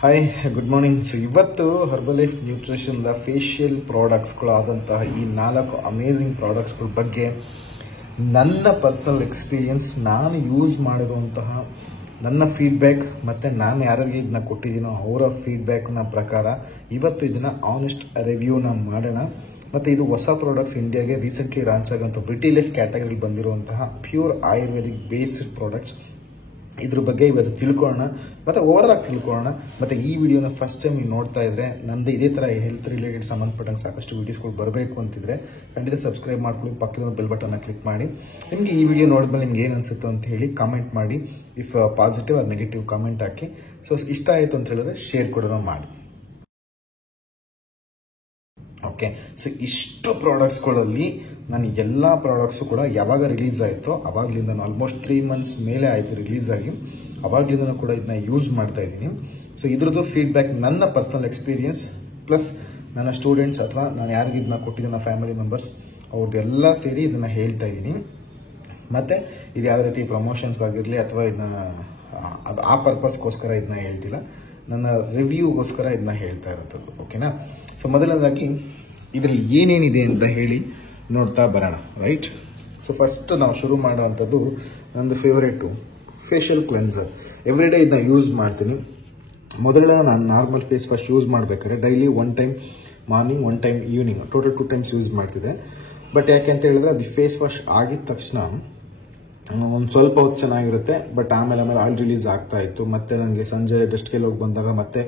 Hi good morning. So ಇವತ್ತು Herbalife ನ್ಯೂಟ್ರಿಷನ್ದ facial ಪ್ರಾಡಕ್ಟ್ಸ್ಗಳಾದಂತಹ ಈ 4 amazing ಪ್ರಾಡಕ್ಟ್ಸ್ಗಳ ಬಗ್ಗೆ ನನ್ನ ಪರ್ಸನಲ್ ಎಕ್ಸ್ಪೀರಿಯನ್ಸ್, ನಾನು ಯೂಸ್ ಮಾಡಿರುವಂತಹ ನನ್ನ ಫೀಡ್ಬ್ಯಾಕ್ ಮತ್ತು ನಾನು ಯಾರಿಗೆ ಇದನ್ನ ಕೊಟ್ಟಿದ್ದೀನೋ ಅವರ ಫೀಡ್ಬ್ಯಾಕ್ನ ಪ್ರಕಾರ ಇವತ್ತು ಇದನ್ನು ಆನೆಸ್ಟ್ ರಿವ್ಯೂನ ಮಾಡೋಣ. ಮತ್ತು ಇದು ಹೊಸ ಪ್ರಾಡಕ್ಟ್ಸ್, ಇಂಡಿಯಾಗೆ ರೀಸೆಂಟ್ಲಿ ಲಾಂಚ್ ಆಗೋಂಥ ವಿಟಿಲೈಫ್ ಕ್ಯಾಟಗರಿಲಿ ಬಂದಿರುವಂತಹ ಪ್ಯೂರ್ ಆಯುರ್ವೇದಿಕ್ ಬೇಸ್ಡ್ ಪ್ರಾಡಕ್ಟ್ಸ್. ಇದ್ರ ಬಗ್ಗೆ ಇವತ್ತು ತಿಳ್ಕೊಳ್ಳೋಣ ಮತ್ತು ಓವರ್ ಆಗಿ ತಿಳ್ಕೊಳ್ಳೋಣ. ಮತ್ತು ಈ ವಿಡಿಯೋನ ಫಸ್ಟ್ ಟೈಮ್ ನೀವು ನೋಡ್ತಾ ಇದ್ರೆ, ನಂದು ಇದೇ ಥರ ಹೆಲ್ತ್ ರಿಲೇಟೆಡ್ ಸಂಬಂಧಪಟ್ಟಂಗೆ ಸಾಕಷ್ಟು ವೀಡಿಯೋಸ್ಗಳು ಬರಬೇಕು ಅಂತಿದ್ರೆ ಖಂಡಿತ ಸಬ್ಸ್ಕ್ರೈಬ್ ಮಾಡ್ಕೊಳ್ಳಿ, ಪಕ್ಕದ ಬೆಲ್ ಬಟನ್ನ ಕ್ಲಿಕ್ ಮಾಡಿ. ನಿಮಗೆ ಈ ವಿಡಿಯೋ ನೋಡಿದ್ಮೇಲೆ ನಿಮ್ಗೆ ಏನು ಅನಿಸುತ್ತೋ ಅಂತ ಹೇಳಿ ಕಾಮೆಂಟ್ ಮಾಡಿ. If positive or negative comment ಹಾಕಿ. ಸೊ ಇಷ್ಟ ಆಯಿತು ಅಂತ ಹೇಳಿದ್ರೆ ಶೇರ್ ಕೂಡ ಮಾಡಿ. ಓಕೆ, ಸೊ ಇಷ್ಟು ಪ್ರಾಡಕ್ಟ್ಸ್ಗಳಲ್ಲಿ ನಾನು ಎಲ್ಲ ಪ್ರಾಡಕ್ಟ್ಸು ಕೂಡ ಯಾವಾಗ ರಿಲೀಸ್ ಆಯಿತೋ ಅವಾಗಲಿಂದ ಆಲ್ಮೋಸ್ಟ್ 3 months ಮೇಲೆ ಆಯಿತು ರಿಲೀಸ್ ಆಗಿ, ಅವಾಗಲಿಂದ ಕೂಡ ಇದನ್ನ ಯೂಸ್ ಮಾಡ್ತಾ ಇದ್ದೀನಿ. ಸೊ ಇದ್ರದ್ದು ಫೀಡ್ಬ್ಯಾಕ್, ನನ್ನ ಪರ್ಸನಲ್ ಎಕ್ಸ್ಪೀರಿಯನ್ಸ್ ಪ್ಲಸ್ ನನ್ನ ಸ್ಟೂಡೆಂಟ್ಸ್ ಅಥವಾ ನಾನು ಯಾರಿಗೆ ಇದನ್ನ ಕೊಟ್ಟಿದ್ದೀನಿ, ನನ್ನ ಫ್ಯಾಮಿಲಿ ಮೆಂಬರ್ಸ್ ಅವ್ರದ್ದೆಲ್ಲ ಸೇರಿ ಇದನ್ನು ಹೇಳ್ತಾ ಇದ್ದೀನಿ. ಮತ್ತು ಇದು ಯಾವುದೇ ರೀತಿ ಪ್ರಮೋಷನ್ಸ್ಗಾಗಿರಲಿ ಅಥವಾ ಇದನ್ನ ಆ ಪರ್ಪಸ್ಗೋಸ್ಕರ ಇದನ್ನ ಹೇಳ್ತಿಲ್ಲ, ನನ್ನ ರಿವ್ಯೂಗೋಸ್ಕರ ಇದನ್ನ ಹೇಳ್ತಾ ಇರೋಂಥದ್ದು. ಓಕೆನಾ? ಸೊ ಮೊದಲನೇದಾಗಿ ಇದರಲ್ಲಿ ಏನೇನಿದೆ ಅಂತ ಹೇಳಿ ನೋಡ್ತಾ ಬರೋಣ, ರೈಟ್? ಸೊ ಫಸ್ಟ್ ನಾವು ಶುರು ಮಾಡುವಂಥದ್ದು ನಂದು ಫೇವರೇಟು ಫೇಶಿಯಲ್ ಕ್ಲೆನ್ಸರ್. ಎವ್ರಿ ಡೇ ಇದನ್ನ ಯೂಸ್ ಮಾಡ್ತೀನಿ. ಮೊದಲ ನಾನು ನಾರ್ಮಲ್ ಫೇಸ್ ವಾಶ್ ಯೂಸ್ ಮಾಡಬೇಕಾದ್ರೆ daily 1 time morning, 1 time evening, total 2 times use ಮಾಡ್ತಿದ್ದೆ. ಬಟ್ ಯಾಕೆ ಅಂತ ಹೇಳಿದ್ರೆ ಅದು ಫೇಸ್ ವಾಶ್ ಆಗಿದ ತಕ್ಷಣ ಒಂದು ಸ್ವಲ್ಪ ಹೊತ್ತು ಚೆನ್ನಾಗಿರುತ್ತೆ, ಬಟ್ ಆಮೇಲೆ ಆಯಿಲ್ ರಿಲೀಸ್ ಆಗ್ತಾ ಇತ್ತು. ಮತ್ತೆ ನನಗೆ ಸಂಜೆ ಡಸ್ಟ್ಗೆ ಹೋಗಿ ಬಂದಾಗ ಮತ್ತೆ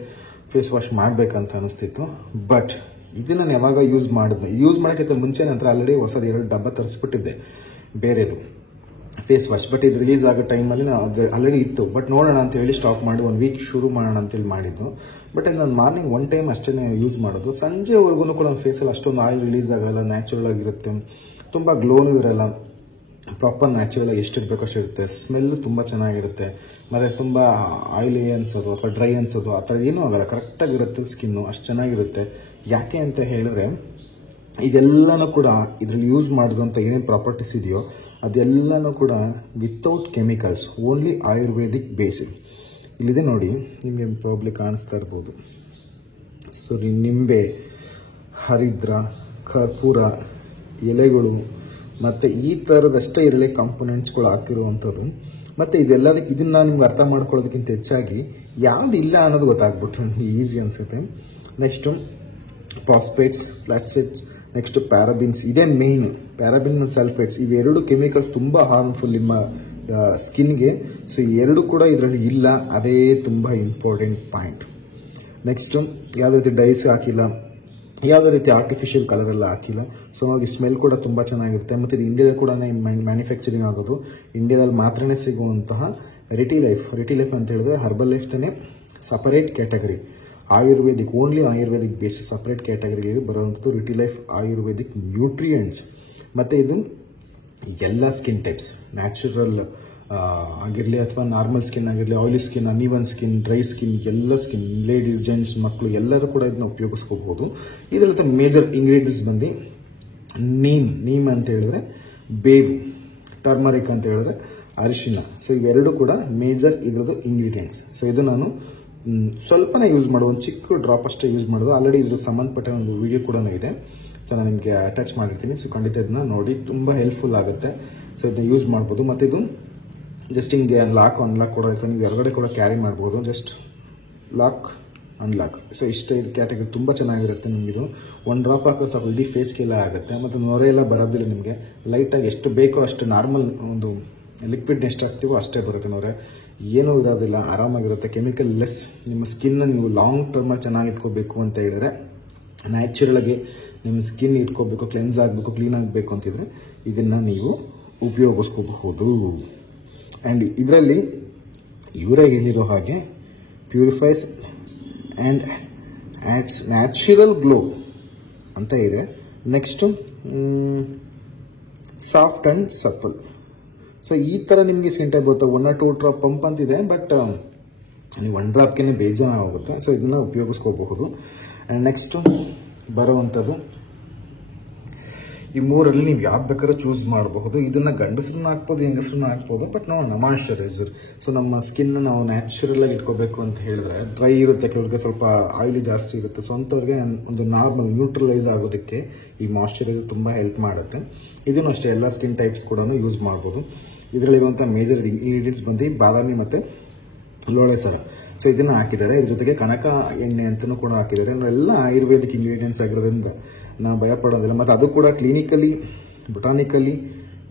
ಫೇಸ್ ವಾಶ್ ಮಾಡಬೇಕಂತ ಅನಿಸ್ತಿತ್ತು. ಬಟ್ ಇದನ್ನು ನಾನು ಯಾವಾಗ ಯೂಸ್ ಮಾಡೋಕ್ಕಿಂತ ಮುಂಚೆ ನಂತರ ಆಲ್ರೆಡಿ ಹೊಸದು 2 ಡಬ್ಬ ತರಿಸ್ಬಿಟ್ಟಿದ್ದೆ ಬೇರೆದು ಫೇಸ್ ವಾಶ್. ಬಟ್ ಇದು ರಿಲೀಸ್ ಆಗೋ ಟೈಮಲ್ಲಿ ಅದು ಆಲ್ರೆಡಿ ಇತ್ತು. ಬಟ್ ನೋಡೋಣ ಅಂತ ಹೇಳಿ ಸ್ಟಾಕ್ ಮಾಡಿ 1 week ಶುರು ಮಾಡೋಣ ಅಂತೇಳಿ ಮಾಡಿದ್ದು. ಬಟ್ ಇದು ನಾನು ಮಾರ್ನಿಂಗ್ 1 time ಅಷ್ಟೇ ಯೂಸ್ ಮಾಡೋದು. ಸಂಜೆವರೆಗೂ ಕೂಡ ನನ್ನ ಫೇಸಲ್ಲಿ ಅಷ್ಟೊಂದು ಆಯಿಲ್ ರಿಲೀಸ್ ಆಗಲ್ಲ, ನ್ಯಾಚುರಲ್ ಆಗಿರುತ್ತೆ, ತುಂಬ ಗ್ಲೋನೂ ಇರಲ್ಲ, ಪ್ರಾಪರ್ ನ್ಯಾಚುರಲ್ ಆಗಿ ಎಷ್ಟಿರಬೇಕು ಅಷ್ಟಿರುತ್ತೆ. ಸ್ಮೆಲ್ಲು ತುಂಬ ಚೆನ್ನಾಗಿರುತ್ತೆ, ಮತ್ತು ತುಂಬ ಆಯಿಲಿ ಅನ್ಸೋದು ಅಥವಾ ಡ್ರೈ ಅನ್ಸೋದು ಆ ಥರ ಏನೂ ಆಗಲ್ಲ, ಕರೆಕ್ಟಾಗಿರುತ್ತೆ ಸ್ಕಿನ್ನು, ಅಷ್ಟು ಚೆನ್ನಾಗಿರುತ್ತೆ. ಯಾಕೆ ಅಂತ ಹೇಳಿದ್ರೆ ಇದೆಲ್ಲನೂ ಕೂಡ ಇದರಲ್ಲಿ ಯೂಸ್ ಮಾಡಿದಂಥ ಏನೇನು ಪ್ರಾಪರ್ಟೀಸ್ ಇದೆಯೋ ಅದೆಲ್ಲನೂ ಕೂಡ without chemicals, only ayurvedic based. ಇಲ್ಲಿದೆ ನೋಡಿ, ನಿಮಗೆ ಪ್ರಾಬ್ಲಿ ಕಾಣಿಸ್ತಾ ಇರ್ಬೋದು. ಸೊ ನಿಂಬೆ, ಹರಿದ್ರ, ಕರ್ಪೂರ ಎಲೆಗಳು ಮತ್ತು ಈ ಥರದಷ್ಟೇ ಇದರಲ್ಲಿ ಕಾಂಪೊನೆಂಟ್ಸ್ಗಳು ಹಾಕಿರುವಂಥದ್ದು. ಮತ್ತು ಇದನ್ನು ನಿಮ್ಗೆ ಅರ್ಥ ಮಾಡ್ಕೊಳ್ಳೋದಕ್ಕಿಂತ ಹೆಚ್ಚಾಗಿ ಯಾವ್ದು ಇಲ್ಲ ಅನ್ನೋದು ಗೊತ್ತಾಗ್ಬಿಟ್ಟು ನನಗೆ ಈಸಿ ಅನಿಸುತ್ತೆ. ನೆಕ್ಸ್ಟು ಫಾಸ್ಫೇಟ್ಸ್, ಫ್ಲಾಕ್ಸೈಡ್ಸ್, ನೆಕ್ಸ್ಟು ಪ್ಯಾರಾಬಿನ್ಸ್. ಇದೇ ಮೇಯ್ನ್, ಪ್ಯಾರಾಬಿನ್ ಮತ್ತು ಸಲ್ಫೇಟ್ಸ್, ಇವೆರಡು ಕೆಮಿಕಲ್ಸ್ ತುಂಬ ಹಾರ್ಮ್ಫುಲ್ ನಿಮ್ಮ ಸ್ಕಿನ್ಗೆ. ಸೊ ಈ ಎರಡು ಕೂಡ ಇದರಲ್ಲಿ ಇಲ್ಲ, ಅದೇ ತುಂಬ ಇಂಪಾರ್ಟೆಂಟ್ ಪಾಯಿಂಟ್. ನೆಕ್ಸ್ಟು ಯಾವುದೇ ರೀತಿ ಡೈಸ್ ಹಾಕಿಲ್ಲ, ಯಾವುದೇ ರೀತಿ ಆರ್ಟಿಫಿಷಿಯಲ್ ಕಲರ್ ಎಲ್ಲ ಹಾಕಿಲ್ಲ. ಸೊ ಹಾಗಾಗಿ ಸ್ಮೆಲ್ ಕೂಡ ತುಂಬ ಚೆನ್ನಾಗಿರುತ್ತೆ. ಮತ್ತು ಇದು ಇಂಡಿಯಾದಲ್ಲಿ ಕೂಡ ಮ್ಯಾನುಫ್ಯಾಕ್ಚರಿಂಗ್ ಆಗೋದು, ಇಂಡಿಯಾದಲ್ಲಿ ಮಾತ್ರನೇ ಸಿಗುವಂತಹ ರಿಟಿಲೈಫ್ ಅಂತ ಹೇಳಿದ್ರೆ ಹರ್ಬಲ್ ಲೈಫ್ ತಾನೇ separate category, ayurvedic, only ayurvedic based separate ಕ್ಯಾಟಗರಿಯಲ್ಲಿ ಬರುವಂಥದ್ದು ರಿಟಿಲೈಫ್ ಆಯುರ್ವೇದಿಕ್ ನ್ಯೂಟ್ರಿಯೆಂಟ್ಸ್. ಮತ್ತು ಇದು ಎಲ್ಲ ಸ್ಕಿನ್ ಟೈಪ್ಸ್, ನ್ಯಾಚುರಲ್ ಆಗಿರಲಿ ಅಥವಾ ನಾರ್ಮಲ್ ಸ್ಕಿನ್ ಆಗಿರಲಿ, oily skin, uneven skin, dry skin, ಎಲ್ಲ ಸ್ಕಿನ್, ಲೇಡೀಸ್, ಜೆಂಟ್ಸ್, ಮಕ್ಕಳು ಎಲ್ಲರೂ ಕೂಡ ಇದನ್ನ ಉಪಯೋಗಿಸ್ಕೋಬಹುದು. ಇದರಲ್ಲಿ ಮೇಜರ್ ಇಂಗ್ರೀಡಿಯೆಂಟ್ಸ್ ಬಂದು ನೀಮ್ ಅಂತ ಹೇಳಿದ್ರೆ ಬೇವು, ಟರ್ಮರಿಕ್ ಅಂತ ಹೇಳಿದ್ರೆ ಅರಿಶಿನ. ಸೊ ಇವೆರಡು ಕೂಡ ಮೇಜರ್ ಇದ್ರದ್ದು ಇಂಗ್ರೀಡಿಯೆಂಟ್ಸ್. ಸೊ ಇದು ನಾನು ಸ್ವಲ್ಪನೇ ಯೂಸ್ ಮಾಡೋದು, ಒಂದು ಚಿಕ್ಕ ಡ್ರಾಪ್ ಅಷ್ಟೇ ಯೂಸ್ ಮಾಡೋದು. ಆಲ್ರೆಡಿ ಇದ್ರ ಸಂಬಂಧಪಟ್ಟ ಒಂದು ವಿಡಿಯೋ ಕೂಡ ಇದೆ, ಸೊ ನಾನು ನಿಮಗೆ ಅಟ್ಯಾಚ್ ಮಾಡಿರ್ತೀನಿ. ಸೊ ಖಂಡಿತ ಇದನ್ನ ನೋಡಿ, ತುಂಬ ಹೆಲ್ಪ್ಫುಲ್ ಆಗುತ್ತೆ. ಸೊ ಇದನ್ನ ಯೂಸ್ ಮಾಡ್ಬೋದು. ಮತ್ತು ಇದು ಜಸ್ಟ್ ಹಿಂಗೆ ಲಾಕ್ ಅನ್ಲಾಕ್ ಕೂಡ ಇರ್ತದೆ, ನೀವು ಹೊರಗಡೆ ಕೂಡ ಕ್ಯಾರಿ ಮಾಡ್ಬೋದು. Just lock unlock. ಸೊ ಇಷ್ಟೇ, ಇದು ಕ್ಯಾಟಗರಿ ತುಂಬ ಚೆನ್ನಾಗಿರುತ್ತೆ. ನಿಮಗಿದು 1 drop ಹಾಕೋ ಸಾಕು, ಇಡೀ ಫೇಸ್ಗೆಲ್ಲ ಆಗುತ್ತೆ. ಮತ್ತು ನೊರೆ ಎಲ್ಲ ಬರೋದಿಲ್ಲ ನಿಮಗೆ. ಲೈಟಾಗಿ ಎಷ್ಟು ಬೇಕೋ ಅಷ್ಟು ನಾರ್ಮಲ್ ಒಂದು ಲಿಕ್ವಿಡ್ ಎಷ್ಟು ಹಾಕ್ತೀವೋ ಅಷ್ಟೇ ಬರುತ್ತೆ ನೊರೆ, ಏನೂ ಇರೋದಿಲ್ಲ, ಆರಾಮಾಗಿರುತ್ತೆ. Chemical less. ನಿಮ್ಮ ಸ್ಕಿನ್ನ ನೀವು ಲಾಂಗ್ ಟರ್ಮಲ್ಲಿ ಚೆನ್ನಾಗಿ ಇಟ್ಕೋಬೇಕು ಅಂತ ಹೇಳಿದ್ರೆ, ನ್ಯಾಚುರಲಾಗಿ ನಿಮ್ಮ ಸ್ಕಿನ್ ಇಟ್ಕೋಬೇಕು, ಕ್ಲೆನ್ಸ್ ಆಗಬೇಕು, ಕ್ಲೀನ್ ಆಗಬೇಕು ಅಂತಿದ್ರೆ ಇದನ್ನು ನೀವು ಉಪಯೋಗಿಸ್ಕೋಬಹುದು. ಆ್ಯಂಡ್ ಇದರಲ್ಲಿ ಇವರೇ ಹೇಳಿರೋ ಹಾಗೆ purifies and ads natural glow ಅಂತ ಇದೆ. Next soft and supple. So ಈ ಥರ ನಿಮಗೆ ಸ್ಕಿನ್ ಟೈಪ್ ಬರುತ್ತೆ. 1 or 2 drop ಪಂಪ್ ಅಂತಿದೆ, ಬಟ್ ನೀವು 1 drop ಬೇಜಾನ ಆಗುತ್ತೆ. ಸೊ ಇದನ್ನು ಉಪಯೋಗಿಸ್ಕೋಬಹುದು. ಆ್ಯಂಡ್ ನೆಕ್ಸ್ಟು ಬರೋವಂಥದ್ದು ಈ ಮೂರಲ್ಲಿ ನೀವು ಯಾವ್ದು ಬೇಕಾದ್ರೂ ಚೂಸ್ ಮಾಡಬಹುದು. ಇದನ್ನ ಗಂಡಸರನ್ನ ಹಾಕ್ಬೋದು, ಹೆಂಗಸರನ್ನ ಹಾಕ್ಬೋದು. ಬಟ್ ನೋಡೋಣ ಮಾಯಶ್ಚರೈಸರ್. ಸೊ ನಮ್ಮ ಸ್ಕಿನ್ ನಾವು ನ್ಯಾಚುರಲ್ ಆಗಿ ಇಟ್ಕೋಬೇಕು ಅಂತ ಹೇಳಿದ್ರೆ, ಡ್ರೈ ಇರುತ್ತೆ, ಕೆಲವರಿಗೆ ಸ್ವಲ್ಪ ಆಯಿಲಿ ಜಾಸ್ತಿ ಇರುತ್ತೆ. ಸೊ ಅಂಥವ್ರಿಗೆ ಒಂದು ನಾರ್ಮಲ್ ನ್ಯೂಟ್ರಲೈಸ್ ಆಗೋದಕ್ಕೆ ಈ ಮಾಯಶ್ಚರೈಸರ್ ತುಂಬಾ ಹೆಲ್ಪ್ ಮಾಡುತ್ತೆ. ಇದನ್ನು ಅಷ್ಟೇ ಎಲ್ಲ ಸ್ಕಿನ್ ಟೈಪ್ಸ್ ಕೂಡ ಯೂಸ್ ಮಾಡ್ಬೋದು. ಇದರಲ್ಲಿರುವಂಥ ಮೇಜರ್ ಇಂಗ್ರೀಡಿಯೆಂಟ್ಸ್ ಬಂದು ಬಾದಾಮಿ ಮತ್ತು ಲೋಳೆ ಸರ. ಸೊ ಇದನ್ನ ಹಾಕಿದ್ದಾರೆ. ಇದ್ರ ಜೊತೆಗೆ ಕನಕ ಎಣ್ಣೆ ಅಂತಲೂ ಕೂಡ ಹಾಕಿದ್ದಾರೆ. ಎಲ್ಲ ಆಯುರ್ವೇದಿಕ್ ಇಂಗ್ರೀಡಿಯೆಂಟ್ಸ್ ಆಗಿರೋದ್ರಿಂದ ನಾವು ಭಯ ಪಡೋದಿಲ್ಲ. ಮತ್ತು ಅದು ಕೂಡ ಕ್ಲಿನಿಕಲಿ ಬೊಟಾನಿಕಲಿ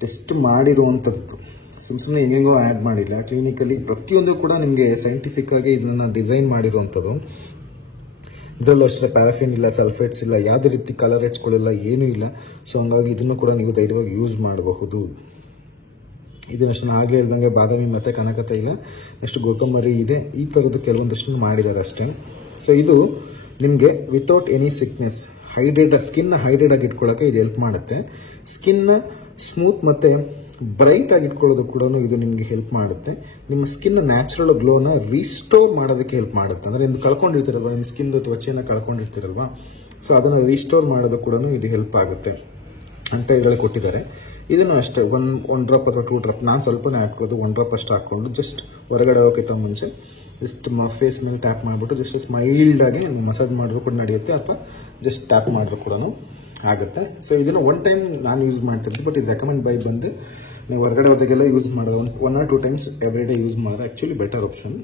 ಟೆಸ್ಟ್ ಮಾಡಿರುವಂಥದ್ದು, ಸುಮ್ಮನೆ ಹೆಂಗೆಂಗೋ ಆ್ಯಡ್ ಮಾಡಿಲ್ಲ. ಕ್ಲಿನಿಕಲಿ ಪ್ರತಿಯೊಂದು ಕೂಡ ನಿಮಗೆ ಸೈಂಟಿಫಿಕ್ ಆಗಿ ಇದನ್ನು ಡಿಸೈನ್ ಮಾಡಿರುವಂಥದ್ದು. ಇದರಲ್ಲೂ ಅಷ್ಟೇ ಪ್ಯಾರಾಫಿನ್ ಇಲ್ಲ, ಸಲ್ಫೇಟ್ಸ್ ಇಲ್ಲ, ಯಾವುದೇ ರೀತಿ ಕಲರೇಟ್ಸ್ಗಳಿಲ್ಲ, ಏನೂ ಇಲ್ಲ. ಸೊ ಹಂಗಾಗಿ ಇದನ್ನು ಕೂಡ ನೀವು ಧೈರ್ಯವಾಗಿ ಯೂಸ್ ಮಾಡಬಹುದು. ಇದನ್ನಷ್ಟು ಆಗಲೇ ಹೇಳ್ದಂಗೆ ಬಾದಾಮಿ ಮತ್ತು ಕನಕ ತೈಲ, ನೆಕ್ಸ್ಟ್ ಗೋಕಂಬರಿ ಇದೆ. ಈ ಥರದ್ದು ಕೆಲವೊಂದಷ್ಟು ಮಾಡಿದ್ದಾರೆ ಅಷ್ಟೇ. ಸೊ ಇದು ನಿಮಗೆ ವಿತೌಟ್ ಎನಿ ಸಿಕ್ನೆಸ್ ಸ್ಕಿನ್ನ ಹೈಡ್ರೇಟ್ ಆಗಿ ಇಟ್ಕೊಳ್ಳೋಕೆ ಇದು ಹೆಲ್ಪ್ ಮಾಡುತ್ತೆ. ಸ್ಕಿನ್ನ ಸ್ಮೂತ್ ಮತ್ತು ಬ್ರೈಟ್ ಆಗಿ ಇಟ್ಕೊಳ್ಳೋದು ಕೂಡ ಇದು ನಿಮಗೆ ಹೆಲ್ಪ್ ಮಾಡುತ್ತೆ. ನಿಮ್ಮ ಸ್ಕಿನ್ ನ್ಯಾಚುರಲ್ ಗ್ಲೋನ ರೀಸ್ಟೋರ್ ಮಾಡೋದಕ್ಕೆ ಹೆಲ್ಪ್ ಮಾಡುತ್ತೆ. ಅಂದರೆ ನಿಮ್ದು ಕಳ್ಕೊಂಡಿರ್ತೀರಲ್ವ, ನಿಮ್ಮ ಸ್ಕಿನ್ ತ್ವಚೆಯನ್ನು ಕಳ್ಕೊಂಡಿರ್ತೀರಲ್ವ, ಸೊ ಅದನ್ನು ರೀಸ್ಟೋರ್ ಮಾಡೋದು ಕೂಡ ಇದು ಹೆಲ್ಪ್ ಆಗುತ್ತೆ ಅಂತ ಇದರಲ್ಲಿ ಕೊಟ್ಟಿದ್ದಾರೆ. ಇದನ್ನು ಅಷ್ಟೇ ಒನ್ ಡ್ರಾಪ್ ಅಥವಾ 2 ಡ್ರಾಪ್, ನಾನು ಸ್ವಲ್ಪನೇ ಹಾಕೋದು, 1 ಡ್ರಾಪ್ ಅಷ್ಟು ಹಾಕ್ಕೊಂಡು ಜಸ್ಟ್ ಹೊರಗಡೆ ಹೋಗೋಕ್ಕಿಂತ ಮುಂಚೆ ಜಸ್ಟ್ ಫೇಸ್ ಮೇಲೆ ಟ್ಯಾಪ್ ಮಾಡಿಬಿಟ್ಟು ಜಸ್ಟ್ ಸ್ಮೈಲ್ಡ್ ಆಗಿ ಮಸಾಜ್ ಮಾಡಿದ್ರು ಕೂಡ ನಡೆಯುತ್ತೆ, ಅಥವಾ ಜಸ್ಟ್ ಟ್ಯಾಪ್ ಮಾಡಿದ್ರು ಕೂಡ ಆಗುತ್ತೆ. ಸೊ ಇದನ್ನು 1 ಟೈಮ್ ನಾನು ಯೂಸ್ ಮಾಡ್ತಿದ್ದೆ. ಬಟ್ ಇದು ರೆಕಮೆಂಡ್ ಬೈ ಬಂದು ನೀವು ಹೊರಗಡೆ ಹೋದಾಗೆಲ್ಲ ಯೂಸ್ ಮಾಡೋದು 1 or 2 times every day use ಮಾಡೋದು ಆ್ಯಕ್ಚುಲಿ ಬೆಟರ್ ಆಪ್ಷನ್.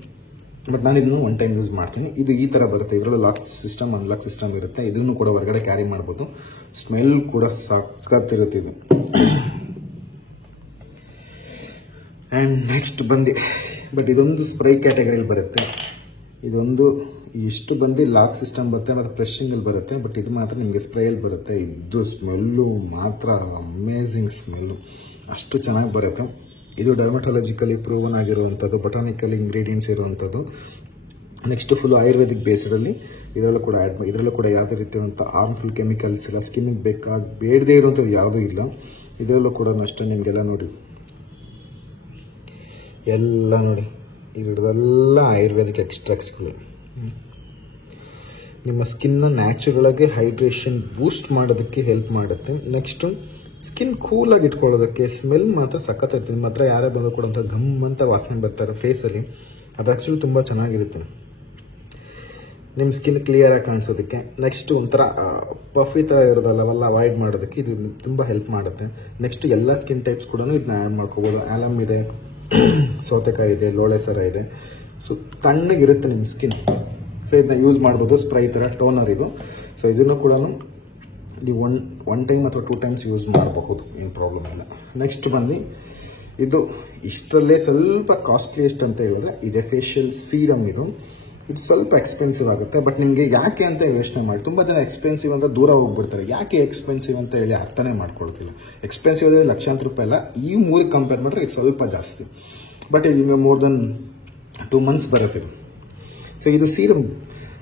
ಬಟ್ ನಾನು ಇದನ್ನು 1 ಟೈಮ್ ಯೂಸ್ ಮಾಡ್ತೀನಿ. ಇದು ಈ ಥರ ಬರುತ್ತೆ. ಇದರಲ್ಲೂ ಲಾಕ್ ಸಿಸ್ಟಮ್, ಅನ್ಲಾಕ್ ಸಿಸ್ಟಮ್ ಇರುತ್ತೆ. ಇದನ್ನು ಕೂಡ ಹೊರಗಡೆ ಕ್ಯಾರಿ ಮಾಡ್ಬೋದು. ಸ್ಮೆಲ್ ಕೂಡ ಸಖತ್ತಿರುತ್ತೆ ಇದು. ಆ್ಯಂಡ್ ನೆಕ್ಸ್ಟ್ ಬಂದು, ಬಟ್ ಇದೊಂದು ಸ್ಪ್ರೇ ಕ್ಯಾಟಗರಿಯಲ್ಲಿ ಬರುತ್ತೆ. ಇದೊಂದು ಇಷ್ಟು ಬಂದು ಲಾಕ್ ಸಿಸ್ಟಮ್ ಬರುತ್ತೆ ಮತ್ತು ಫ್ರೆಶಿಂಗಲ್ಲಿ ಬರುತ್ತೆ. ಬಟ್ ಇದು ಮಾತ್ರ ನಿಮಗೆ ಸ್ಪ್ರೇಯಲ್ಲಿ ಬರುತ್ತೆ. ಇದು ಸ್ಮೆಲ್ಲು ಮಾತ್ರ ಅಮೇಝಿಂಗ್ ಸ್ಮೆಲ್ಲು, ಅಷ್ಟು ಚೆನ್ನಾಗಿ ಬರುತ್ತೆ. ಇದು ಡರ್ಮಟಾಲಜಿಕಲಿ ಪ್ರೂವನ್ ಆಗಿರುವಂಥದ್ದು, ಬೊಟಾನಿಕಲ್ ಇಂಗ್ರೀಡಿಯೆಂಟ್ಸ್ ಇರುವಂಥದ್ದು. ನೆಕ್ಸ್ಟ್ ಫುಲ್ ಆಯುರ್ವೇದಿಕ್ ಬೇಸ್ಡಲ್ಲಿ ಇದರಲ್ಲೂ ಕೂಡ ಇದರಲ್ಲೂ ಕೂಡ ಯಾವುದೇ ರೀತಿಯಾದಂಥ ಹಾರ್ಮ್ಫುಲ್ ಕೆಮಿಕಲ್ಸ್ ಇಲ್ಲ, ಸ್ಕಿನ್ನಿಗೆ ಬೇಡದೇ ಇರುವಂಥದ್ದು ಯಾವುದೂ ಇಲ್ಲ. ಇದರಲ್ಲೂ ಕೂಡ ಅಷ್ಟೇ ನಿಮಗೆಲ್ಲ ನೋಡಿ, ಎಲ್ಲ ನೋಡಿ, ಇರೋದೆಲ್ಲ ಆಯುರ್ವೇದಿಕ್ ಎಕ್ಸ್ಟ್ರಾಕ್ಟ್ಸ್ಗಳು. ನಿಮ್ಮ ಸ್ಕಿನ್ನ ನ್ಯಾಚುರಲ್ ಆಗಿ ಹೈಡ್ರೇಷನ್ ಬೂಸ್ಟ್ ಮಾಡೋದಕ್ಕೆ ಹೆಲ್ಪ್ ಮಾಡುತ್ತೆ. ನೆಕ್ಸ್ಟ್ ಸ್ಕಿನ್ ಕೂಲಾಗಿ ಇಟ್ಕೊಳ್ಳೋದಕ್ಕೆ ಸ್ಮೆಲ್ ಮಾತ್ರ ಸಖತ್ತಿರುತ್ತೆ. ನಿಮ್ಮ ಹತ್ರ ಯಾರೇ ಬಂದರೂ ಕೂಡ ಅಂತ ಘಮ್ ಅಂತ ವಾಸನೆ ಬರ್ತಾರೆ ಫೇಸಲ್ಲಿ, ಅದು ಆ್ಯಕ್ಚುಲಿ ತುಂಬ ಚೆನ್ನಾಗಿರುತ್ತೆ ನಿಮ್ಮ ಸ್ಕಿನ್ ಕ್ಲಿಯರ್ ಆಗಿ ಕಾಣಿಸೋದಕ್ಕೆ. ನೆಕ್ಸ್ಟ್ ಒಂಥರ ಪಫಿ ಥರ ಇರೋದಲ್ಲ, ಅವೆಲ್ಲ ಅವಾಯ್ಡ್ ಮಾಡೋದಕ್ಕೆ ಇದು ತುಂಬ ಹೆಲ್ಪ್ ಮಾಡುತ್ತೆ. ನೆಕ್ಸ್ಟ್ ಎಲ್ಲ ಸ್ಕಿನ್ ಟೈಪ್ಸ್ ಕೂಡ ಇದನ್ನ ಆ್ಯಡ್ ಮಾಡ್ಕೋಬೋದು. ಆಲಮ್ ಇದೆ, ಸೌತೆಕಾಯಿ ಇದೆ, ಲೋಳೆ ಸರ ಇದೆ. ಸೊ ತಣ್ಣಗಿರುತ್ತೆ ನಿಮ್ಮ ಸ್ಕಿನ್. ಸೊ ಇದನ್ನ ಯೂಸ್ ಮಾಡ್ಬೋದು. ಸ್ಪ್ರೈ ಥರ ಟೋನರ್ ಇದು. ಸೊ ಇದನ್ನು ಕೂಡ ನೀವು 1 ಟೈಮ್ ಅಥವಾ 2 ಟೈಮ್ಸ್ ಯೂಸ್ ಮಾಡಬಹುದು, ಏನು ಪ್ರಾಬ್ಲಮ್ ಇಲ್ಲ. ನೆಕ್ಸ್ಟ್ ಬಂದು ಇದು ಇಷ್ಟರಲ್ಲೇ ಸ್ವಲ್ಪ ಕಾಸ್ಟ್ಲಿಯೆಸ್ಟ್ ಅಂತ ಹೇಳಿದ್ರೆ ಇದೆ ಫೇಶಿಯಲ್ ಸೀರಮ್. ಇದು ಸ್ವಲ್ಪ ಎಕ್ಸ್ಪೆನ್ಸಿವ್ ಆಗುತ್ತೆ. ಬಟ್ ನಿಮಗೆ ಯಾಕೆ ಅಂತ ಯೋಚನೆ ಮಾಡಿ. ತುಂಬ ಜನ ಎಕ್ಸ್ಪೆನ್ಸಿವ್ ಅಂತ ದೂರ ಹೋಗ್ಬಿಡ್ತಾರೆ. ಯಾಕೆ ಎಕ್ಸ್ಪೆನ್ಸಿವ್ ಅಂತ ಹೇಳಿ ಅರ್ಥನೇ ಮಾಡ್ಕೊಳ್ತಿಲ್ಲ. ಎಕ್ಸ್ಪೆನ್ಸಿವ್ ಅಂದರೆ ಲಕ್ಷಾಂತರ ರೂಪಾಯಿ ಅಲ್ಲ, ಈ 3 ಕಂಪೇರ್ ಮಾಡಿದ್ರೆ ಇದು ಸ್ವಲ್ಪ ಜಾಸ್ತಿ. ಬಟ್ ಇದು ನಿಮಗೆ ಮೋರ್ ದನ್ 2 ಮಂತ್ಸ್ ಬರುತ್ತೆ ಇದು. ಸೊ ಇದು ಸೀರಮ್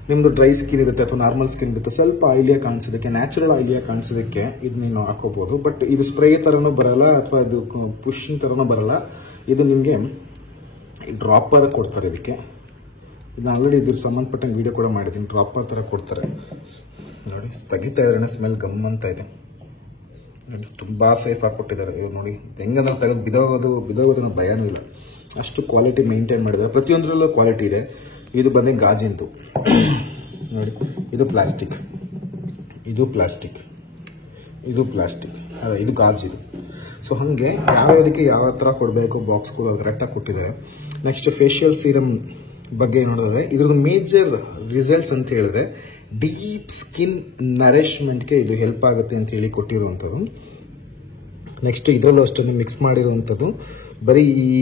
ನಿಮ್ಮದು ಡ್ರೈ ಸ್ಕಿನ್ ಇರುತ್ತೆ ಅಥವಾ ನಾರ್ಮಲ್ ಸ್ಕಿನ್ ಇರುತ್ತೆ, ಸ್ವಲ್ಪ ಆಯಿಲಿಯಾಗಿ ಕಾಣಿಸೋದಕ್ಕೆ, ನ್ಯಾಚುರಲ್ ಆಯಿಲಿಯಾಗಿ ಕಾಣಿಸೋದಕ್ಕೆ ಇದು ನೀವು ಹಾಕೋಬಹುದು. ಬಟ್ ಇದು ಸ್ಪ್ರೇ ಥರನೂ ಬರಲ್ಲ ಅಥವಾ ಇದು ಪುಷಿಂಗ್ ಥರನೂ ಬರಲ್ಲ. ಇದು ನಿಮಗೆ ಡ್ರಾಪರ್ ಕೊಡ್ತಾರೆ ಇದಕ್ಕೆ. ಇದನ್ನ ಆಲ್ರೆಡಿ ಇದ್ರ ಸಂಬಂಧಪಟ್ಟಂಗೆ ವಿಡಿಯೋ ಕೂಡ ಮಾಡಿದ್ದೀನಿ. ಡ್ರಾಪರ್ ಥರ ಕೊಡ್ತಾರೆ ನೋಡಿ, ತೆಗಿತಾ ಇದ್ರೆ ಸ್ಮೆಲ್ ಗಮ್ ಅಂತ ಇದೆ ನೋಡಿ. ತುಂಬ ಸೇಫ್ ಆಗಿ ಕೊಟ್ಟಿದ್ದಾರೆ. ಇವ್ರು ನೋಡಿ ಹೆಂಗಂದ್ರೆ ತೆಗೆದು ಬಿದೋಗೋದು ಭಯನೂ ಇಲ್ಲ, ಅಷ್ಟು ಕ್ವಾಲಿಟಿ ಮೇಂಟೈನ್ ಮಾಡಿದ್ದಾರೆ. ಪ್ರತಿಯೊಂದರಲ್ಲೂ ಕ್ವಾಲಿಟಿ ಇದೆ. ಇದು ಬಂದು ಗಾಜಿಂದು ನೋಡಿ, ಇದು ಪ್ಲಾಸ್ಟಿಕ್, ಇದು ಪ್ಲಾಸ್ಟಿಕ್, ಇದು ಪ್ಲಾಸ್ಟಿಕ್, ಇದು ಗಾಜಿದು. ಸೊ ಹಾಗೆ ಯಾವ್ಯಾವುದಕ್ಕೆ ಯಾವ ಥರ ಕೊಡಬೇಕು ಬಾಕ್ಸ್ಗಳು ಕರೆಕ್ಟಾಗಿ ಕೊಟ್ಟಿದ್ದಾರೆ. ನೆಕ್ಸ್ಟ್ ಫೇಶಿಯಲ್ ಸೀರಮ್ ಬಗ್ಗೆ ನೋಡಿದ್ರೆ ಇದ್ರದ್ದು ಮೇಜರ್ ರಿಸಲ್ಟ್ಸ್ ಅಂತ ಹೇಳಿದ್ರೆ ಡೀಪ್ ಸ್ಕಿನ್ ನರಿಶ್ಮೆಂಟ್ಗೆ ಇದು ಹೆಲ್ಪ್ ಆಗುತ್ತೆ ಅಂತ ಹೇಳಿ ಕೊಟ್ಟಿರುವಂಥದ್ದು. ನೆಕ್ಸ್ಟ್ ಇದರಲ್ಲೂ ಅಷ್ಟೇ ಮಿಕ್ಸ್ ಮಾಡಿರುವಂಥದ್ದು ಬರೀ ಈ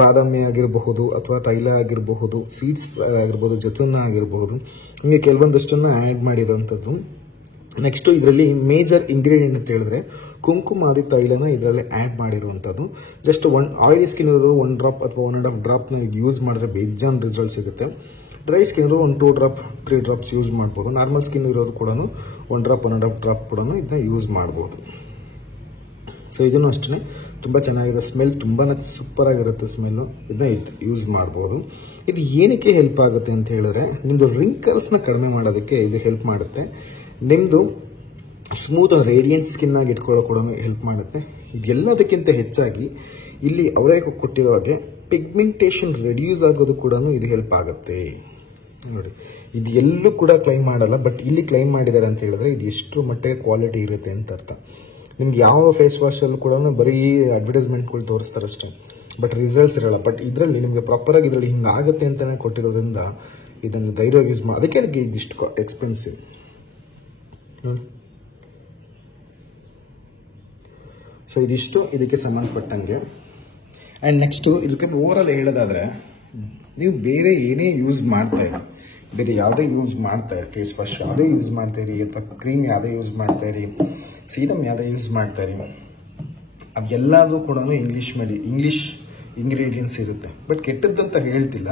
ಬಾದಾಮಿ ಆಗಿರಬಹುದು ಅಥವಾ ತೈಲ ಆಗಿರಬಹುದು, ಸೀಡ್ಸ್ ಆಗಿರ್ಬೋದು, ಜತುನ್ನ ಆಗಿರಬಹುದು, ಹೀಗೆ ಕೆಲವೊಂದಷ್ಟನ್ನು ಆ್ಯಡ್ ಮಾಡಿರೋಂಥದ್ದು. ನೆಕ್ಸ್ಟ್ ಇದರಲ್ಲಿ ಮೇಜರ್ ಇಂಗ್ರೀಡಿಯೆಂಟ್ ಅಂತ ಹೇಳಿದ್ರೆ ಕುಂಕುಮಾದಿ ತೈಲನ ಇದರಲ್ಲಿ ಆ್ಯಡ್ ಮಾಡಿರುವಂಥದ್ದು. ಜಸ್ಟ್ ಆಯಿಲಿ ಸ್ಕಿನ್ ಇರೋದು 1 ಡ್ರಾಪ್ ಅಥವಾ 1.5 ಡ್ರಾಪ್ನ ಇದು ಯೂಸ್ ಮಾಡಿದ್ರೆ ಬೇಜಾನ್ ರಿಸಲ್ಟ್ ಸಿಗುತ್ತೆ. ಡ್ರೈ ಸ್ಕಿನ್ ಇರೋದು 1, 2 ಡ್ರಾಪ್ 3 ಡ್ರಾಪ್ಸ್ ಯೂಸ್ ಮಾಡ್ಬೋದು. ನಾರ್ಮಲ್ ಸ್ಕಿನ್ ಇರೋದು ಕೂಡ 1 ಡ್ರಾಪ್ 1.5 ಡ್ರಾಪ್ ಕೂಡ ಇದನ್ನ ಯೂಸ್ ಮಾಡ್ಬೋದು. ಸೊ ಇದನ್ನು ಅಷ್ಟೇ ತುಂಬ ಚೆನ್ನಾಗಿದೆ. ಸ್ಮೆಲ್ ತುಂಬಾ ಸೂಪರ್ ಆಗಿರುತ್ತೆ ಸ್ಮೆಲ್ಲು. ಇದನ್ನ ಯೂಸ್ ಮಾಡ್ಬೋದು. ಇದು ಏನಕ್ಕೆ ಹೆಲ್ಪ್ ಆಗುತ್ತೆ ಅಂತ ಹೇಳಿದ್ರೆ ನಿಮ್ಮದು ರಿಂಕಲ್ಸ್ನ ಕಡಿಮೆ ಮಾಡೋದಕ್ಕೆ ಇದು ಹೆಲ್ಪ್ ಮಾಡುತ್ತೆ. ನಿಮ್ಮದು ಸ್ಮೂತ್ ಆಗಿ ರೇಡಿಯಂಟ್ ಸ್ಕಿನ್ ಆಗಿ ಇಟ್ಕೊಳ್ಳೋ ಕೂಡ ಹೆಲ್ಪ್ ಮಾಡುತ್ತೆ. ಇದೆಲ್ಲದಕ್ಕಿಂತ ಹೆಚ್ಚಾಗಿ ಇಲ್ಲಿ ಅವರೇ ಕೊಟ್ಟಿರೋ ಹಾಗೆ ಪಿಗ್ಮೆಂಟೇಷನ್ ರೆಡ್ಯೂಸ್ ಆಗೋದು ಕೂಡ ಇದು ಹೆಲ್ಪ್ ಆಗುತ್ತೆ. ನೋಡಿ, ಇದು ಎಲ್ಲೂ ಕೂಡ ಕ್ಲೈಮ್ ಮಾಡಲ್ಲ, ಬಟ್ ಇಲ್ಲಿ ಕ್ಲೈಮ್ ಮಾಡಿದ್ದಾರೆ ಅಂತ ಹೇಳಿದ್ರೆ ಇದು ಎಷ್ಟು ಮಟ್ಟಿಗೆ ಕ್ವಾಲಿಟಿ ಇರುತ್ತೆ ಅಂತ ಅರ್ಥ. ನಿಮ್ಗೆ ಯಾವ ಫೇಸ್ ವಾಶ್ ಅಲ್ಲೂ ಕೂಡ ಬರೀ ಅಡ್ವರ್ಟೈಸ್ಮೆಂಟ್ಗಳು ತೋರಿಸ್ತಾರೆ ಅಷ್ಟೇ, ಬಟ್ ರಿಸಲ್ಟ್ಸ್ ಇರಲ್ಲ. ಬಟ್ ಇದರಲ್ಲಿ ನಿಮಗೆ ಪ್ರಾಪರ್ ಆಗಿ ಇದರಲ್ಲಿ ಹಿಂಗಾಗುತ್ತೆ ಅಂತಾನೆ ಕೊಟ್ಟಿರೋದ್ರಿಂದ ಇದನ್ನು ಧೈರ್ಯವಾಗಿ ಯೂಸ್ ಮಾಡಿ. ಅದಕ್ಕೆ ಇದಿಷ್ಟು ಎಕ್ಸ್ಪೆನ್ಸಿವ್ ನೋಡಿ. ಸೊ ಇದಿಷ್ಟು ಇದಕ್ಕೆ ಸಂಬಂಧಪಟ್ಟಂಗೆ. ಆ್ಯಂಡ್ ನೆಕ್ಸ್ಟು ಇದಕ್ಕೆ ಓವರಾಲ್ ಹೇಳೋದಾದ್ರೆ, ನೀವು ಬೇರೆ ಏನೇ ಯೂಸ್ ಮಾಡ್ತಾ ಇರಿ, ಬೇರೆ ಯಾವುದೇ ಯೂಸ್ ಮಾಡ್ತಾ ಇರಿ, ಫೇಸ್ ವಾಶ್ ಯಾವುದೇ ಯೂಸ್ ಮಾಡ್ತಾ ಇರಿ, ಅಥವಾ ಕ್ರೀಮ್ ಯಾವುದೇ ಯೂಸ್ ಮಾಡ್ತಾ ಇರಿ, ಸೀರಮ್ ಯಾವುದೇ ಯೂಸ್ ಮಾಡ್ತಾ ಇರಿ, ಅದೆಲ್ಲದೂ ಕೂಡ ಇಂಗ್ಲೀಷ್ ಇಂಗ್ರೀಡಿಯೆಂಟ್ಸ್ ಇರುತ್ತೆ. ಬಟ್ ಕೆಟ್ಟದ್ದಂತ ಹೇಳ್ತಿಲ್ಲ,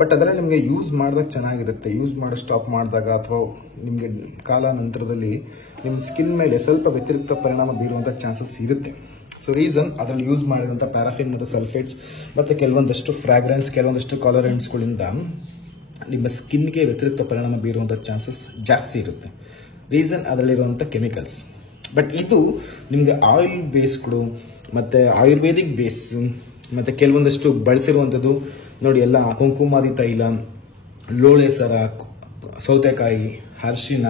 ಬಟ್ ಅದರ ನಿಮಗೆ ಯೂಸ್ ಮಾಡಿದಾಗ ಚೆನ್ನಾಗಿರುತ್ತೆ. ಯೂಸ್ ಮಾಡಿ ಸ್ಟಾಪ್ ಮಾಡಿದಾಗ ಅಥವಾ ನಿಮಗೆ ಕಾಲಾನಂತರದಲ್ಲಿ ನಿಮ್ಮ ಸ್ಕಿನ್ ಮೇಲೆ ಸ್ವಲ್ಪ ವ್ಯತಿರಿಕ್ತ ಪರಿಣಾಮ ಬೀರುವಂಥ ಚಾನ್ಸಸ್ ಇರುತ್ತೆ. ಸೊ ರೀಸನ್ ಅದರಲ್ಲಿ ಯೂಸ್ ಮಾಡಿರುವಂಥ ಪ್ಯಾರಾಫಿನ್ ಮತ್ತು ಸಲ್ಫೇಟ್ಸ್ ಮತ್ತು ಕೆಲವೊಂದಷ್ಟು ಫ್ರಾಗ್ರೆನ್ಸ್, ಕೆಲವೊಂದಷ್ಟು ಕಾಲರೆಂಟ್ಸ್ಗಳಿಂದ ನಿಮ್ಮ ಸ್ಕಿನ್ಗೆ ವ್ಯತಿರಿಕ್ತ ಪರಿಣಾಮ ಬೀರುವಂಥ ಚಾನ್ಸಸ್ ಜಾಸ್ತಿ ಇರುತ್ತೆ. Reason ಅದರಲ್ಲಿರುವಂಥ chemicals. ಬಟ್ ಇದು ನಿಮಗೆ ಆಯಿಲ್ ಬೇಸ್ಗಳು ಮತ್ತು ಆಯುರ್ವೇದಿಕ್ ಬೇಸ್ ಮತ್ತು ಕೆಲವೊಂದಷ್ಟು ಬಳಸಿರುವಂಥದ್ದು ನೋಡಿ, ಎಲ್ಲ ಕುಂಕುಮಾದಿ ತೈಲ, ಲೋಳೆ ಸರ, ಸೌತೆಕಾಯಿ, ಅರಿಶಿನ,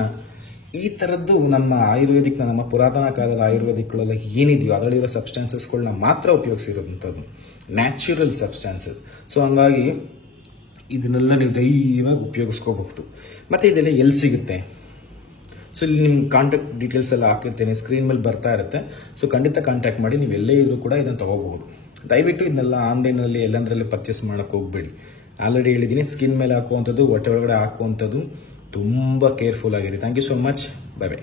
ಈ ಥರದ್ದು ನಮ್ಮ ನಮ್ಮ ಪುರಾತನ ಕಾಲದ ಆಯುರ್ವೇದಿಕ್ಗಳೆಲ್ಲ ಏನಿದೆಯೋ ಅದರಲ್ಲಿರೋ ಸಬ್ಸ್ಟಾನ್ಸಸ್ಗಳನ್ನ ಮಾತ್ರ ಉಪಯೋಗಿಸಿರೋಂಥದ್ದು, ನ್ಯಾಚುರಲ್ ಸಬ್ಸ್ಟಾನ್ಸಸ್. ಸೊ ಹಂಗಾಗಿ ಇದನ್ನೆಲ್ಲ ನೀವು ಧೈರ್ಯವಾಗಿ ಉಪಯೋಗಿಸ್ಕೋಬಹುದು. ಮತ್ತು ಇದೆಲ್ಲ ಎಲ್ಲಿ ಸಿಗುತ್ತೆ? ಸೊ ಇಲ್ಲಿ ನಿಮ್ಮ ಕಾಂಟ್ಯಾಕ್ಟ್ ಡೀಟೇಲ್ಸ್ ಎಲ್ಲ ಹಾಕಿರ್ತೇನೆ, ಸ್ಕ್ರೀನ್ ಮೇಲೆ ಬರ್ತಾ ಇರುತ್ತೆ. ಸೊ ಖಂಡಿತ ಕಾಂಟ್ಯಾಕ್ಟ್ ಮಾಡಿ, ನೀವು ಎಲ್ಲೇ ಇದ್ರೂ ಕೂಡ ಇದನ್ನು ತೊಗೋಬಹುದು. ದಯವಿಟ್ಟು ಇದನ್ನೆಲ್ಲ ಆನ್ಲೈನಲ್ಲಿ ಎಲ್ಲಂದ್ರಲ್ಲಿ ಪರ್ಚೇಸ್ ಮಾಡೋಕ್ಕೆ ಹೋಗಬೇಡಿ. ಆಲ್ರೆಡಿ ಹೇಳಿದ್ದೀನಿ, ಸ್ಕಿನ್ ಮೇಲೆ ಹಾಕುವಂಥದ್ದು, ಹೊಟ್ಟೆ ಒಳಗಡೆ ಹಾಕುವಂಥದ್ದು ತುಂಬ ಕೇರ್ಫುಲ್ ಆಗಿರಿ. Thank you so much. Bye by.